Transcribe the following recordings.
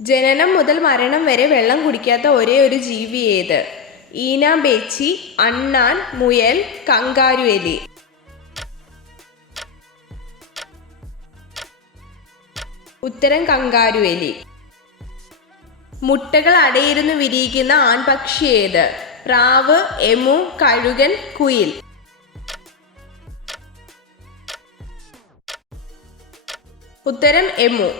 ജനനം മുതൽ മരണം വരെ വെള്ളം കുടിക്കാത്ത ഒരേ ഒരു ജീവി ഏത്? ഈനാമ്പേച്ചി, അണ്ണാൻ, മുയൽ, കങ്കാരുഎലി. ഉത്തരം കങ്കാരുഎലി. മുട്ടകൾ അടയിരുന്നു വിരിയിക്കുന്ന ആൺപക്ഷി ഏത്? പ്രാവ്, എമു, കഴുകൻ, കുയിൽ. ഉത്തരം എമു.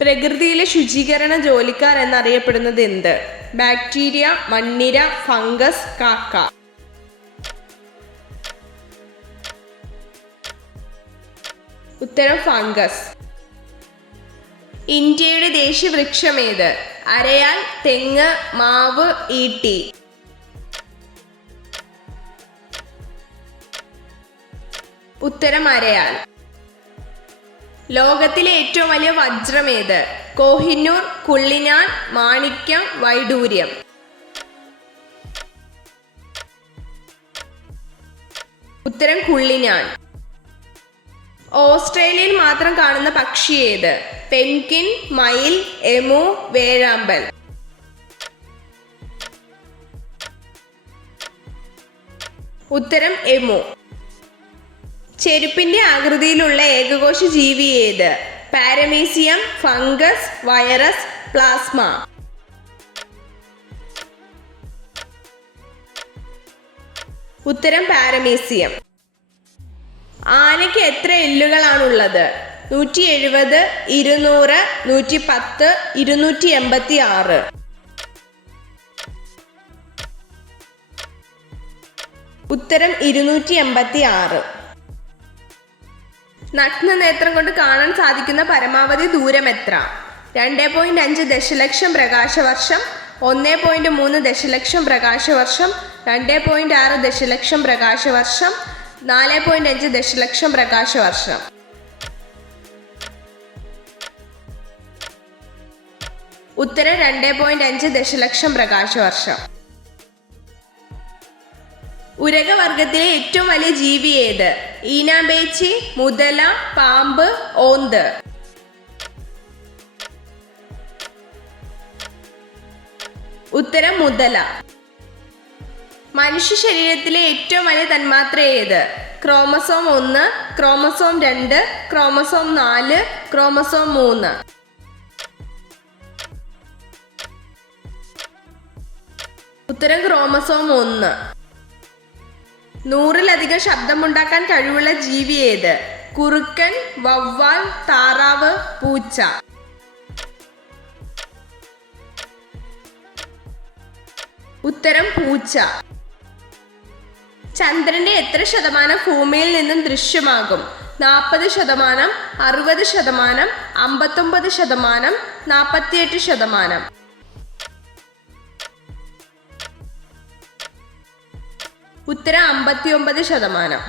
പ്രകൃതിയിലെ ശുചീകരണ ജോലിക്കാർ എന്നറിയപ്പെടുന്നത് എന്ത്? ബാക്ടീരിയ, മണ്ണിര, ഫംഗസ്, കാക്ക. ഉത്തരം ഫംഗസ്. ഇന്ത്യയുടെ ദേശീയ വൃക്ഷം ഏത്? അരയാൽ, തെങ്ങ്, മാവ്, ഈട്ടി. ഉത്തരം അരയാൽ. ലോകത്തിലെ ഏറ്റവും വലിയ വജ്രം ഏത്? കോഹിനൂർ, കുള്ളിനാൻ, മാണിക്യം, വൈഡൂര്യം. ഉത്തരം കുള്ളിനാൻ. ഓസ്ട്രേലിയയിൽ മാത്രം കാണുന്ന പക്ഷി ഏത്? പെൻഗ്വിൻ, മയിൽ, എമു, വേഴാമ്പൽ. ഉത്തരം എമു. ചെരുപ്പിന്റെ ആകൃതിയിലുള്ള ഏകകോശ ജീവി ഏത്? Paramecium, fungus, virus, plasma. ഉത്തരം പാരമീസിയം. ആനയ്ക്ക് എത്ര എല്ലുകളാണുള്ളത്? 170, 200, 110, 286. ഉത്തരം 286. നഗ്നനേത്രം കൊണ്ട് കാണാൻ സാധിക്കുന്ന പരമാവധി ദൂരം എത്ര? 2.5 ദശലക്ഷം പ്രകാശവർഷം, 1.3 ദശലക്ഷം പ്രകാശവർഷം, 2.6 ദശലക്ഷം പ്രകാശവർഷം, 4.5 ദശലക്ഷം പ്രകാശവർഷം. ഉത്തരം 2.5 ദശലക്ഷം പ്രകാശവർഷം. ഉരകവർഗത്തിലെ ഏറ്റവും വലിയ ജീവി ഏത്? ഈനാമ്പേച്ചി, മുതല, പാമ്പ്, ഓന്ത്. ഉത്തരം മുതല. മനുഷ്യ ശരീരത്തിലെ ഏറ്റവും വലിയ തന്മാത്ര ഏത്? Chromosome 1, chromosome 2, chromosome 4, chromosome 3. ഉത്തരം ക്രോമസോം 1. 100-ലധികം ശബ്ദമുണ്ടാക്കാൻ കഴിവുള്ള ജീവി ഏത്? കുറുക്കൻ, വവ്വാൽ, താറാവ്, പൂച്ച. ഉത്തരം പൂച്ച. ചന്ദ്രന്റെ എത്ര ശതമാനം ഭൂമിയിൽ നിന്നും ദൃശ്യമാകും? 40%, 60%, 59%, 48%. ഉത്തരം 59%.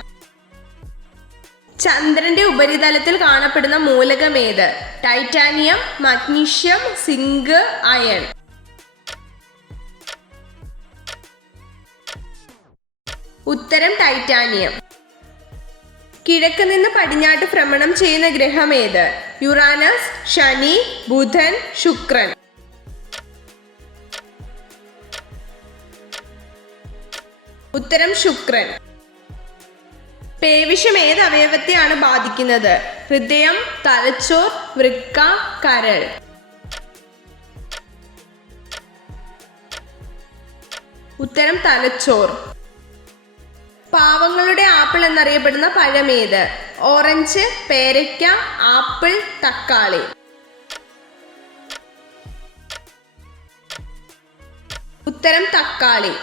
ചന്ദ്രന്റെ ഉപരിതലത്തിൽ കാണപ്പെടുന്ന മൂലകം ഏത്? Titanium, magnesium, zinc, iron. ഉത്തരം ടൈറ്റാനിയം. കിഴക്ക് നിന്ന് പടിഞ്ഞാട്ട് ഭ്രമണം ചെയ്യുന്ന ഗ്രഹം ഏത്? യുറാനസ്, ശനി, ബുധൻ, ശുക്രൻ. ഉത്തരം ശുക്രൻ. പേവിഷം ഏത് അവയവത്തെയാണ് ബാധിക്കുന്നത്? ഹൃദയം, തലച്ചോർ, വൃക്ക, കരൾ. ഉത്തരം തലച്ചോർ. പാവങ്ങളുടെ ആപ്പിൾ എന്നറിയപ്പെടുന്ന പഴം ഏത്? ഓറഞ്ച്, പേരയ്ക്ക, ആപ്പിൾ, തക്കാളി. ഉത്തരം തക്കാളി.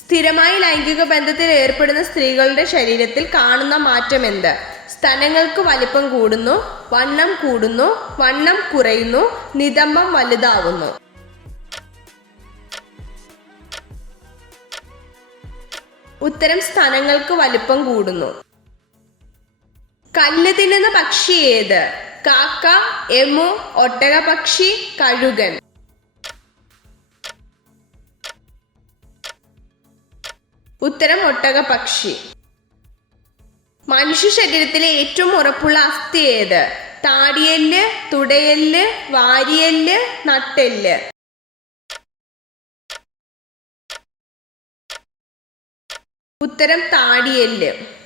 സ്ഥിരമായി ലൈംഗിക ബന്ധത്തിൽ ഏർപ്പെടുന്ന സ്ത്രീകളുടെ ശരീരത്തിൽ കാണുന്ന മാറ്റം എന്ത്? സ്തനങ്ങൾക്ക് വലിപ്പം കൂടുന്നു, വണ്ണം കൂടുന്നു, വണ്ണം കുറയുന്നു, നിതംബം വലുതാവുന്നു. ഉത്തരം സ്തനങ്ങൾക്ക് വലിപ്പം കൂടുന്നു. കല്ല് തിന്നുന്ന പക്ഷി ഏത്? കാക്ക, എമു, ഒട്ടകപക്ഷി, കഴുകൻ. ഉത്തരം ഒട്ടകപക്ഷി. മനുഷ്യ ശരീരത്തിലെ ഏറ്റവും ഉറപ്പുള്ള അസ്ഥി ഏത്? താടിയെല്ല്, തുടയെല്ല്, വാരിയെല്ല്, നട്ടെല്ല്. ഉത്തരം താടിയെല്ല്.